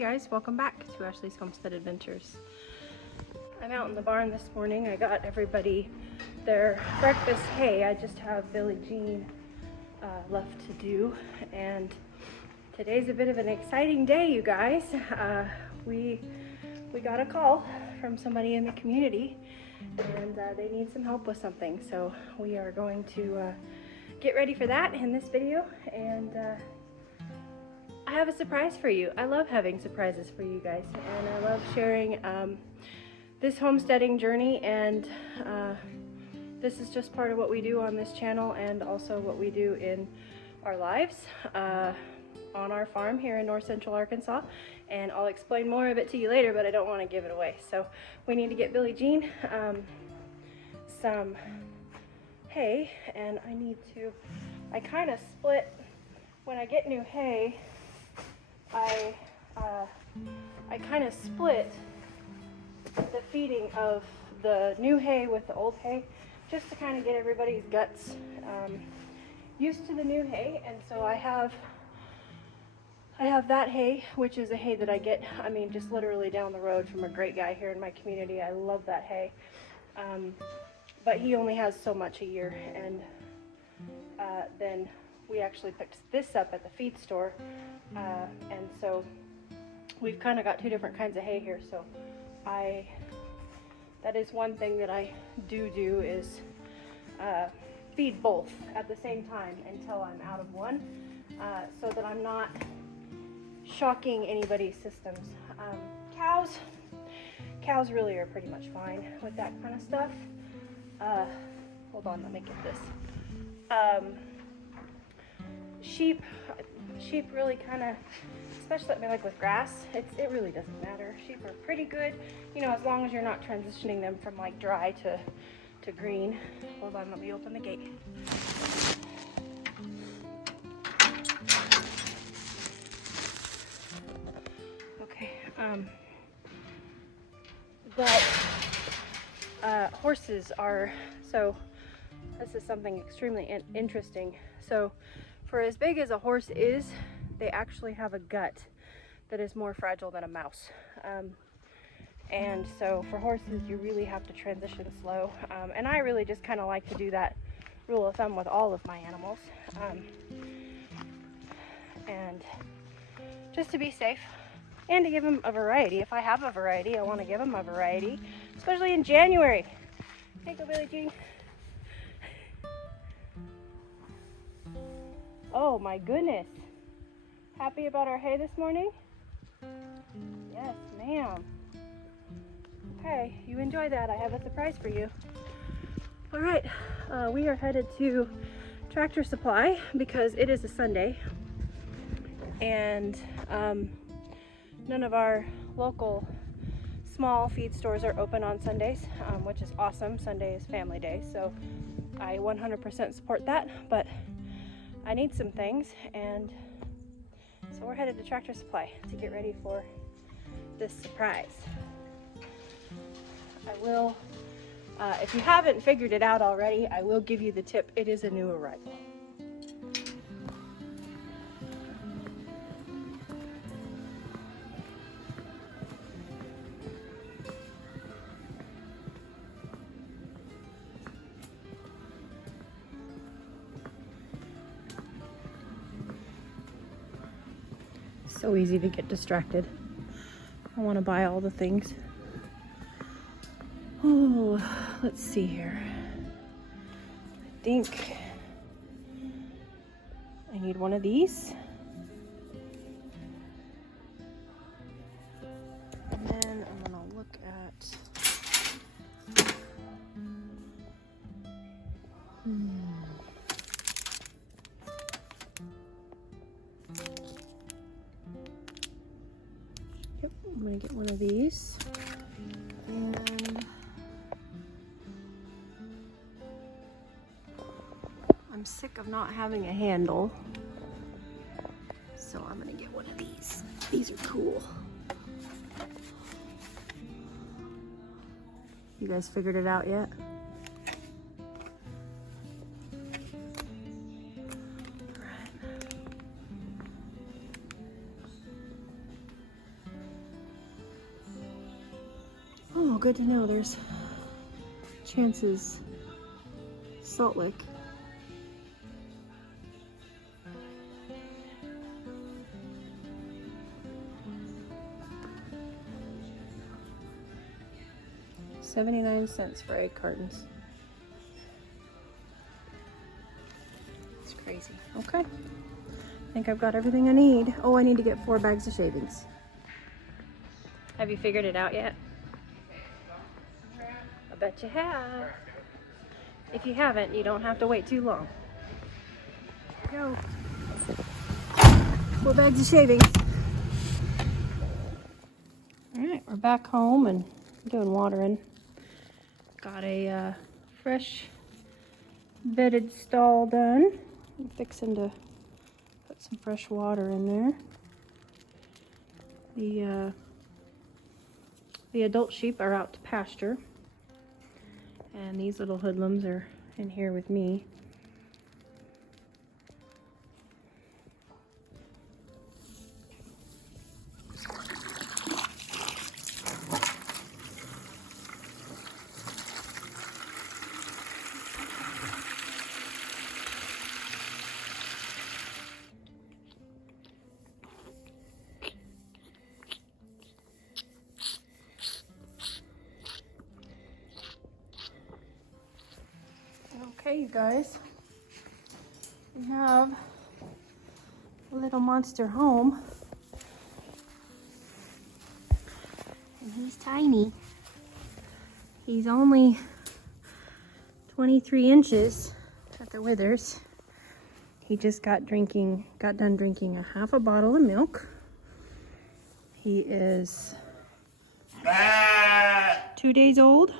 guys, welcome back to Ashley's Homestead Adventures. I'm out in the barn this morning. I got everybody their breakfast hay. I just have Billie Jean left to do, and today's a bit of an exciting day, you guys. We got a call from somebody in the community, and they need some help with something, so we are going to get ready for that in this video. And I have a surprise for you. I love having surprises for you guys, and I love sharing this homesteading journey, and this is just part of what we do on this channel and also what we do in our lives on our farm here in North Central Arkansas. And I'll explain more of it to you later, but I don't want to give it away. So we need to get Billie Jean some hay, and I kind of split when I get new hay. I kind of split the feeding of the new hay with the old hay, just to kind of get everybody's guts used to the new hay. And so I have that hay, which is a hay that I get, just literally down the road from a great guy here in my community. I love that hay, but he only has so much a year. And then we actually picked this up at the feed store, and so we've kind of got two different kinds of hay here. So that is one thing that I do is feed both at the same time until I'm out of one, so that I'm not shocking anybody's systems. Cows really are pretty much fine with that kind of stuff. Hold on, let me get this. Sheep really kind of, especially like with grass, it really doesn't matter. Sheep are pretty good, as long as you're not transitioning them from like dry to green. Hold on, let me open the gate. Okay, but horses are, so this is something extremely interesting. So for as big as a horse is, they actually have a gut that is more fragile than a mouse. And so for horses, you really have to transition slow. And I really just kind of like to do that rule of thumb with all of my animals. And just to be safe and to give them a variety. If I have a variety, I want to give them a variety, especially in January. Hey, go Billie Jean. Oh my goodness. Happy about our hay this morning? Yes, ma'am. Okay, you enjoy that. I have a surprise for you. All right, we are headed to Tractor Supply because it is a Sunday, and none of our local small feed stores are open on Sundays, which is awesome. Sunday is family day, so I 100% support that, but I need some things, and so we're headed to Tractor Supply to get ready for this surprise. I will, if you haven't figured it out already, I will give you the tip. It is a new arrival. So easy to get distracted. I want to buy all the things. Oh, let's see here. I think I need one of these. And then I'm gonna look at Yep, I'm gonna get one of these. And I'm sick of not having a handle, so I'm gonna get one of these. These are cool. You guys figured it out yet? good to know there's chances. Salt Lick. $0.79 for egg cartons. It's crazy. Okay. I think I've got everything I need. Oh, I need to get 4 bags of shavings. Have you figured it out yet? I bet you have. If you haven't, you don't have to wait too long. Go. 4 bags of shavings. All right, we're back home and doing watering. Got a fresh bedded stall done. I'm fixing to put some fresh water in there. The adult sheep are out to pasture, and these little hoodlums are in here with me. Okay, you guys, we have a little monster home, and he's tiny. He's only 23 inches at the withers. He just got done drinking a half a bottle of milk. He is 2 days old,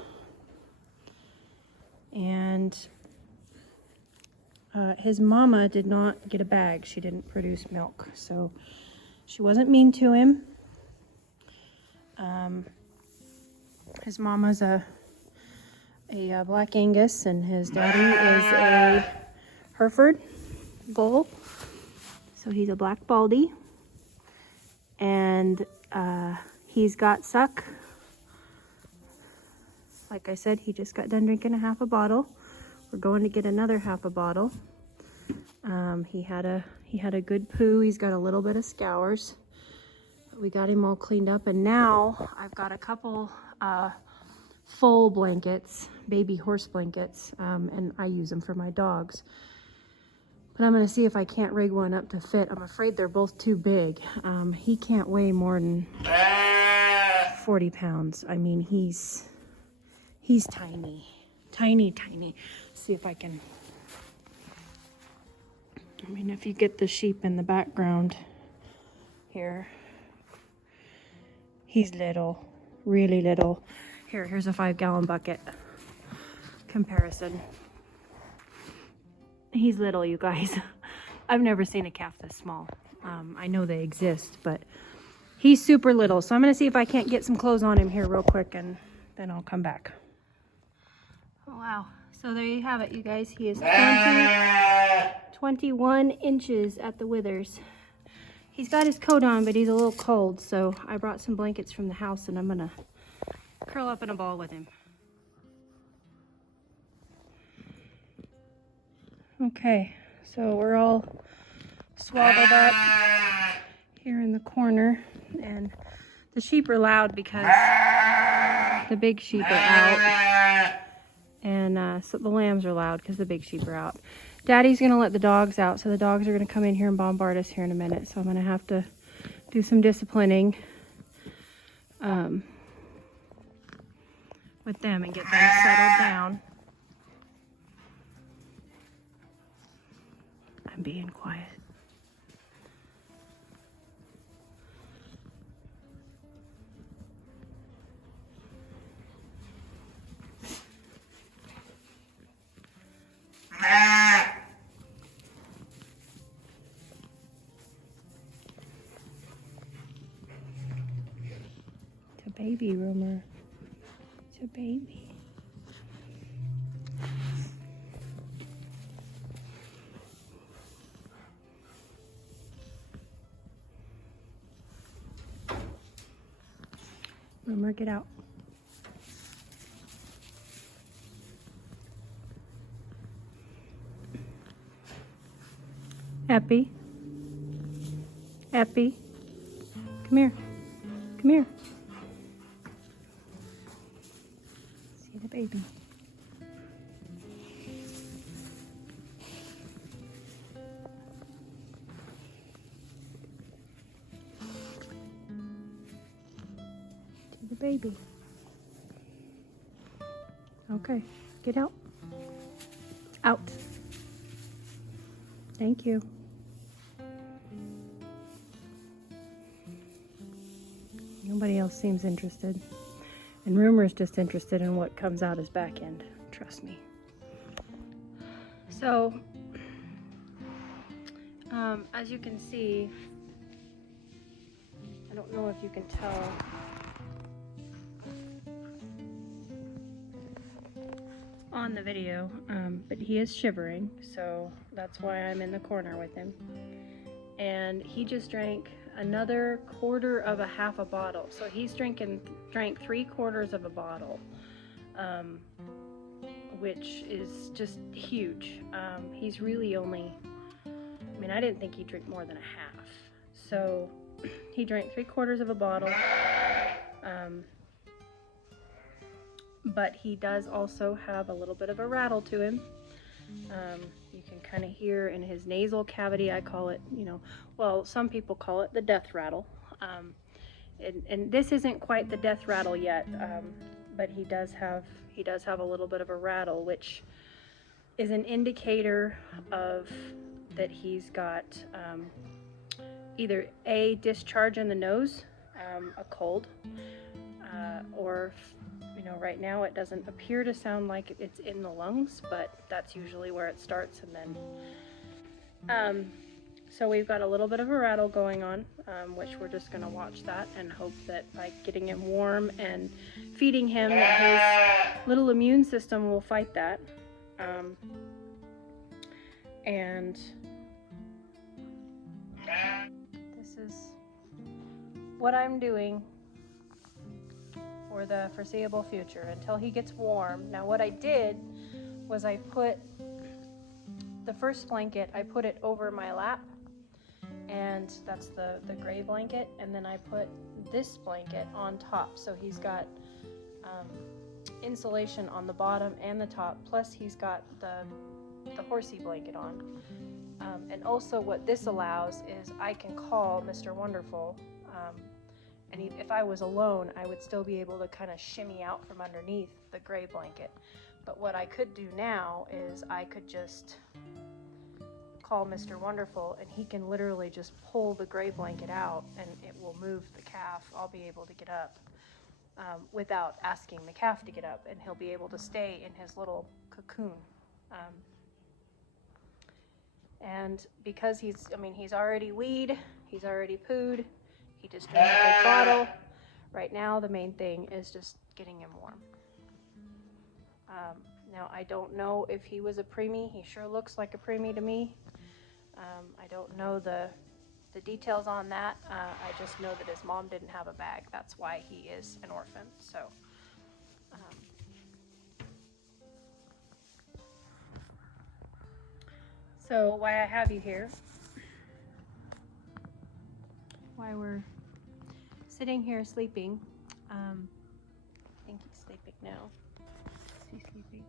and his mama did not get a bag. She didn't produce milk, so she wasn't mean to him. His mama's a Black Angus, and his daddy is a Hereford bull, so he's a black baldy, and he's got suck. Like I said, he just got done drinking a half a bottle. We're going to get another half a bottle. He had a good poo. He's got a little bit of scours. But we got him all cleaned up, and now I've got a couple full blankets, baby horse blankets, and I use them for my dogs. But I'm gonna see if I can't rig one up to fit. I'm afraid they're both too big. He can't weigh more than 40 pounds. I mean, he's tiny. Tiny. See if I can. I mean, if you get the sheep in the background here, he's little, really little. Here's a 5-gallon bucket comparison. He's little, you guys. I've never seen a calf this small. I know they exist, but he's super little. So I'm gonna see if I can't get some clothes on him here real quick, and then I'll come back. Oh, wow. So there you have it, you guys. He is 21 inches at the withers. He's got his coat on, but he's a little cold, so I brought some blankets from the house, and I'm gonna curl up in a ball with him. Okay, so we're all swaddled up here in the corner, and the sheep are loud because the big sheep are out. And so the lambs are loud because the big sheep are out. Daddy's going to let the dogs out, so the dogs are going to come in here and bombard us here in a minute. So I'm going to have to do some disciplining with them and get them settled down. I'm being quiet. It's a baby, Rumor. It's a baby. Rumor, get out. Eppy. Eppy. Come here. Come here. See the baby. See the baby. Okay, get out. Out. Thank you. Nobody else seems interested. And Rumor's just interested in what comes out his back end. Trust me. So, as you can see, I don't know if you can tell. On the video, but he is shivering, so that's why I'm in the corner with him. And he just drank another quarter of a half a bottle, so he's drank 3/4 of a bottle, which is just huge. He's really only, I mean, I didn't think he'd drink more than a half, so he drank 3/4 of a bottle. But he does also have a little bit of a rattle to him. You can kind of hear in his nasal cavity, I call it, well, some people call it the death rattle. And this isn't quite the death rattle yet, but he does have a little bit of a rattle, which is an indicator of that he's got either a discharge in the nose, a cold, or right now it doesn't appear to sound like it's in the lungs, but that's usually where it starts. And then so we've got a little bit of a rattle going on, which we're just going to watch that and hope that by getting him warm and feeding him that his little immune system will fight that. And this is what I'm doing for the foreseeable future until he gets warm. Now what I did was I put the first blanket, I put it over my lap, and that's the gray blanket, and then I put this blanket on top, so he's got insulation on the bottom and the top, plus he's got the horsey blanket on. And also what this allows is I can call Mr. Wonderful, and if I was alone, I would still be able to kind of shimmy out from underneath the gray blanket. But what I could do now is I could just call Mr. Wonderful, and he can literally just pull the gray blanket out, and it will move the calf. I'll be able to get up without asking the calf to get up, and he'll be able to stay in his little cocoon. And because he's already weed, he's already pooed, he just drank a big bottle. Right now, the main thing is just getting him warm. Now, I don't know if he was a preemie. He sure looks like a preemie to me. I don't know the details on that. I just know that his mom didn't have a bag. That's why he is an orphan. So why I have you here, why we're sitting here sleeping, I think he's sleeping now. Is he sleeping?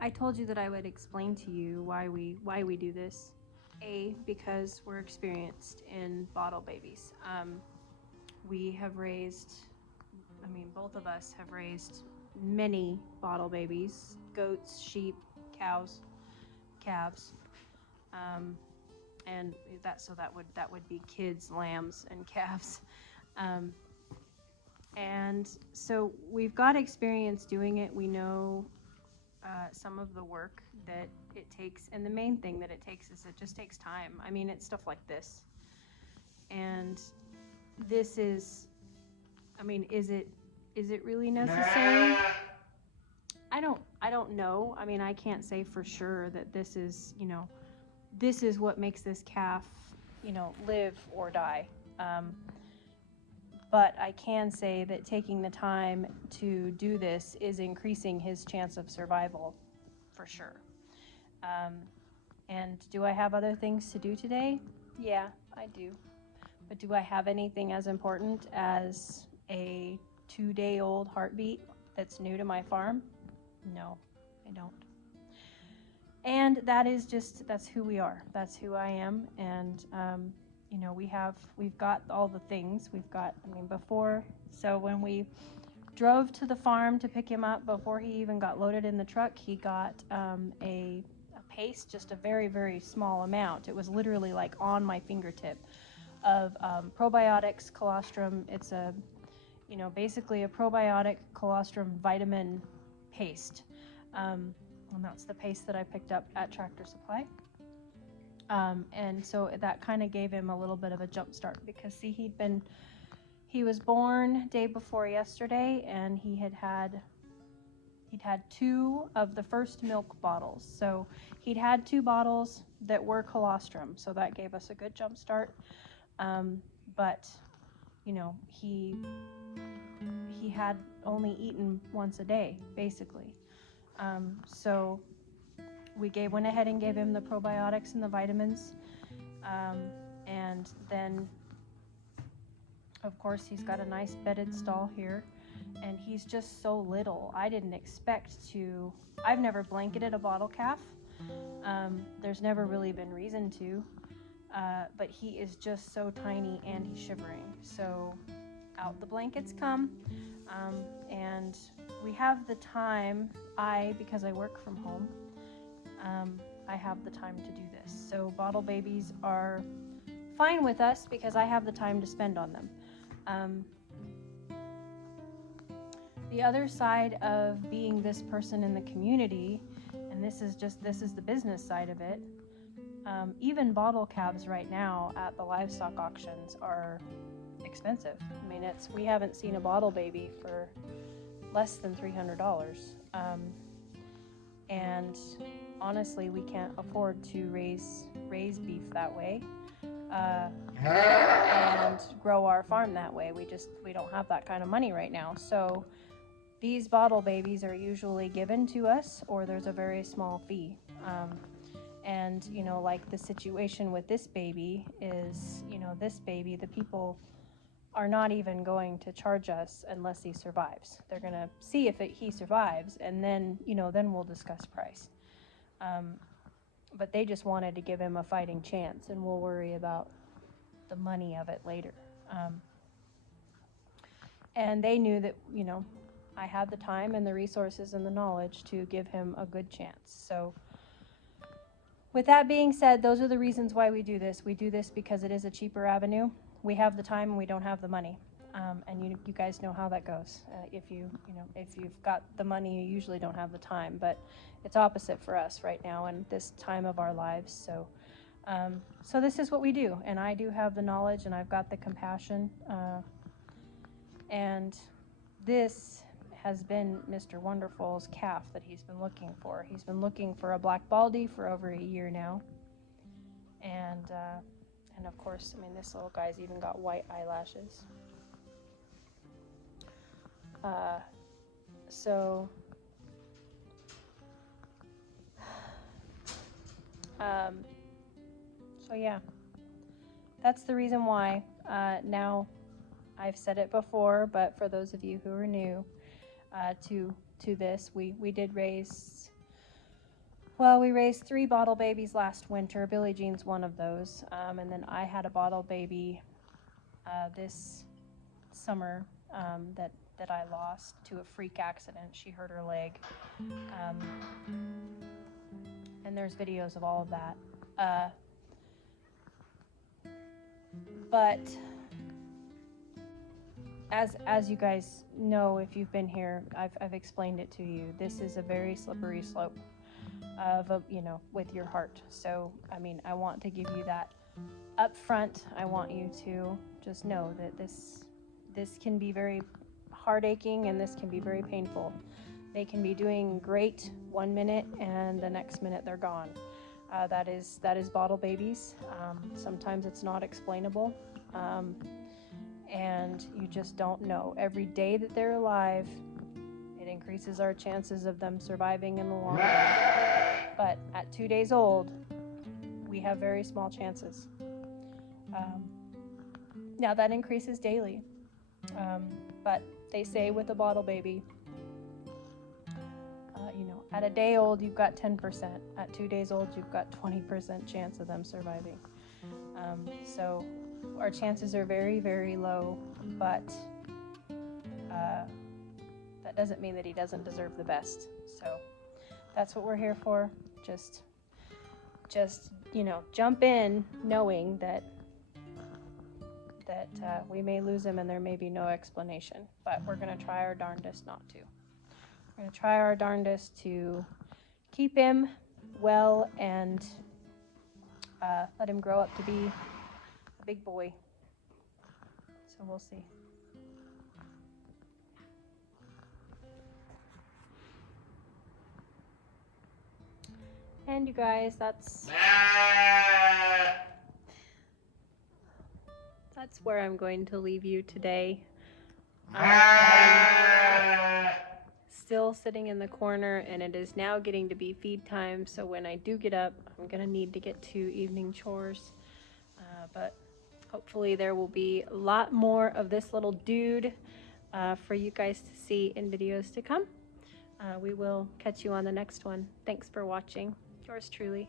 I told you that I would explain to you why we do this. Because we're experienced in bottle babies. We have raised, both of us have raised many bottle babies: goats, sheep, cows, calves, and that would be kids, lambs, and calves. And so we've got experience doing it. We know some of the work that it takes, and the main thing that it takes is it just takes time. It's stuff like this, and this is, is it really necessary? I don't know. I can't say for sure that this is, this is what makes this calf, live or die. but I can say that taking the time to do this is increasing his chance of survival, for sure. And do I have other things to do today? Yeah, I do. But do I have anything as important as a 2-day-old heartbeat that's new to my farm? No, I don't. And that's who we are. That's who I am. And, you know, we've got all the things. So when we drove to the farm to pick him up, before he even got loaded in the truck, he got a paste, just a very, very small amount. It was literally like on my fingertip of probiotics, colostrum. It's basically a probiotic colostrum vitamin paste. And that's the paste that I picked up at Tractor Supply. And so that kind of gave him a little bit of a jump start, because see, he was born day before yesterday, and he'd had 2 of the first milk bottles. So he'd had 2 bottles that were colostrum, so that gave us a good jump start. But you know, he had only eaten once a day, basically. So we went ahead and gave him the probiotics and the vitamins. And then, of course, he's got a nice bedded stall here. And he's just so little. I didn't expect to. I've never blanketed a bottle calf. There's never really been reason to. But he is just so tiny, and he's shivering. So out the blankets come. And we have the time, because I work from home, I have the time to do this. So bottle babies are fine with us because I have the time to spend on them. The other side of being this person in the community, and this is the business side of it, even bottle calves right now at the livestock auctions are expensive. I mean, we haven't seen a bottle baby for less than $300. And honestly, we can't afford to raise beef that way, and grow our farm that way. We don't have that kind of money right now. So these bottle babies are usually given to us, or there's a very small fee. And, you know, like the situation with this baby is, you know, the people are not even going to charge us unless he survives. They're going to see if he survives, and then, you know, then we'll discuss price. But they just wanted to give him a fighting chance, and we'll worry about the money of it later. And they knew that, you know, I had the time and the resources and the knowledge to give him a good chance. So with that being said, those are the reasons why we do this. We do this because it is a cheaper avenue. We have the time and we don't have the money. And you guys know how that goes. If you've got the money, you usually don't have the time. But it's opposite for us right now in this time of our lives. So this is what we do. And I do have the knowledge, and I've got the compassion. And this has been Mr. Wonderful's calf that he's been looking for. He's been looking for a black baldy for over a year now. And of course, I mean, this little guy's even got white eyelashes. So yeah, that's the reason why. Now, I've said it before, but for those of you who are new to this, we raised 3 bottle babies last winter. Billie Jean's one of those, and then I had a bottle baby this summer that I lost to a freak accident. She hurt her leg, and there's videos of all of that. But as you guys know, if you've been here, I've explained it to you. This is a very slippery slope of with your heart. So I mean, I want to give you that up front. I want you to just know that this can be very heart-aching, and this can be very painful. They can be doing great 1 minute, and the next minute they're gone. That is bottle babies. Sometimes it's not explainable. and you just don't know. Every day that they're alive, it increases our chances of them surviving in the long run. But at 2 days old, we have very small chances. Now that increases daily, but they say with a bottle baby, at a day old you've got 10%, at 2 days old you've got 20% chance of them surviving. So our chances are very, very low, but that doesn't mean that he doesn't deserve the best. So that's what we're here for. Just jump in knowing that we may lose him and there may be no explanation, but we're going to try our darndest not to. We're going to try our darndest to keep him well and let him grow up to be a big boy. So we'll see. And you guys, that's where I'm going to leave you today. I'm still sitting in the corner, and it is now getting to be feed time, so when I do get up, I'm gonna need to get to evening chores. But hopefully there will be a lot more of this little dude for you guys to see in videos to come. We will catch you on the next one. Thanks for watching. Yours truly.